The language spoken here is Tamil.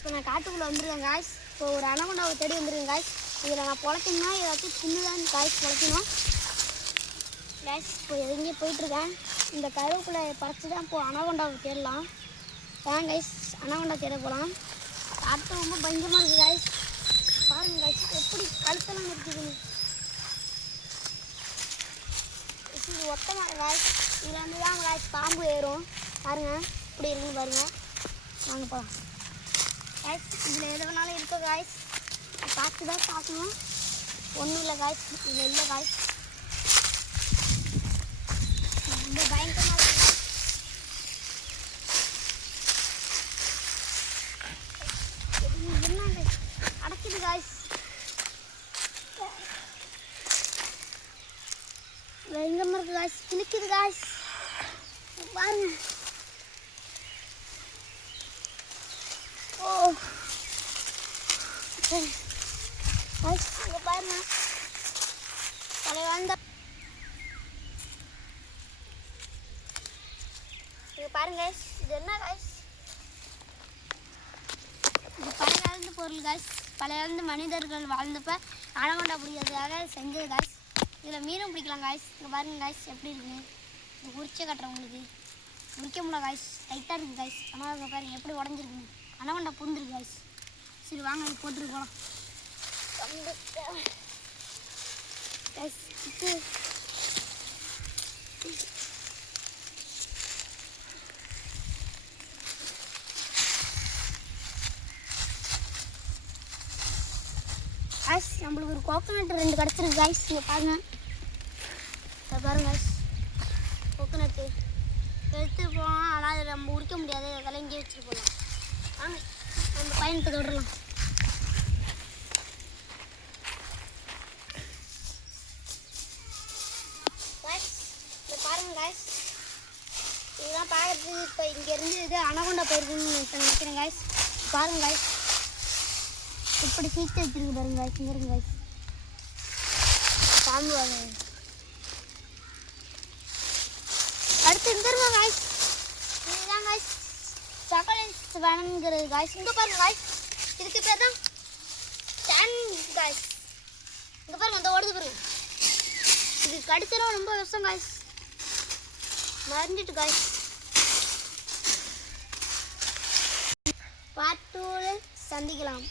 இப்போ நான் காட்டுக்குள்ளே வந்துருக்கேன் காய்ஸ். இப்போ ஒரு அனகொண்டாவை தேடி வந்துருக்கேன் காய்ஸ். இதில் நான் பொழைக்கணும்னா ஏதாச்சும் சின்னதான் காய்ஸ் பொழைக்கணும் காய்ஸ். இப்போ எங்கேயும் போயிட்டுருக்கேன். இந்த கருவுக்குள்ளே பறிச்சு தான் இப்போ அனகொண்டாவை தேடலாம். ஏன் காய்ஸ் அனகொண்டா தேட போகலாம். காட்டு ரொம்ப பயங்கரமாக இருக்குது காய்ஸ். பாருங்கள் காய்ஸ் எப்படி கழுத்தெல்லாம் இருக்குதுன்னு. இது ஒத்தமாக காய்ஸ். இதில் வந்து தான் காய்ஸ் பாம்பு ஏறும். பாருங்கள் இப்படி இருக்குன்னு பாருங்கள். வாங்க போகலாம் காய்ஸ். இதில் எது வேணாலும் இருக்கோ காய்ஸ். பார்த்து தான் பார்க்கணும். ஒன்றும் இல்லை காய்ஸ், இதில் இல்லை காய்ஸ். ரொம்ப பயங்கரமாக இருக்குது. என்ன அடைக்குது காய்ஸ். பயங்கரமாக இருக்குது காய்ஸ். கிழிக்குது காய்ஸ். பாருங்க. ஓ காய்ஸ் இங்கே பாருங்க. தலைவாழ்ந்த இங்கே பாருங்க காய்ஸ். இது என்ன காய்ஸ்? இது பழைய பொருள் காய்ஸ். பழைய மனிதர்கள் வாழ்ந்தப்ப அனகொண்டா பிடிக்கிறதுக்காக செஞ்சது காய்ஸ். இதில் மீனும் பிடிக்கலாம் காய்ஸ். இங்கே பாருங்க காய்ஸ் எப்படி இருக்குன்னு. இது உரிச்சே காட்டுறேன் உங்களுக்கு. உரிக்க முடியல காய்ஸ், டைட்டாக இருக்குது காய்ஸ். ஆனால் இங்கே பாருங்க எப்படி உடஞ்சிருக்குன்னு. அனகொண்டா புரிஞ்சிருக்கு காய்ஸ். சரி வாங்க இது போட்டுட்டு போகலாம் காய்ஸ். காய்ஸ் நம்மளுக்கு ஒரு கோகோனட் 2 கிடச்சிருக்கு காய்ஸ். இங்கே பாருங்க. பாருங்க காய்ஸ் கோகோனட்டு எடுத்துட்டு போகலாம். ஆனால் அதை நம்ம உரிக்க முடியாது. அதெல்லாம் இங்கே வச்சுட்டு போகலாம். வாங்க நம்ம பயணத்தை தொடரலாம். காய்ஸ் இதை பாருங்க காய்ஸ். இதெல்லாம் பார்க்குறதுக்கு இப்போ இங்கேருந்து இது அனகொண்டா போயிருக்குன்னு நினைக்கிறேன் காய்ஸ். பாருங்க காய்ஸ் இப்படி சீட்டு வச்சிருக்கு பாருங்க காய்ஸ். இங்கே இருங்க காய்ஸ் பாம்பு வாங்க. அடுத்து இங்கே இருங்க காய்ஸ். இதுதான் காய்ஸ் சகலன்ஸ் வேணுங்கிறது காய்ஸ். இங்கே பாருங்க காய்ஸ். இதுக்கு பேர் தான் டேன் காய்ஸ். இங்கே பாருங்க அந்த ஓடுது பாருங்க. இது கடிச்சலாம் ரொம்ப விஷம் காய்ஸ். மறந்துட்டு காய்ஸ். பார்ட் 2 சந்திக்கலாம்.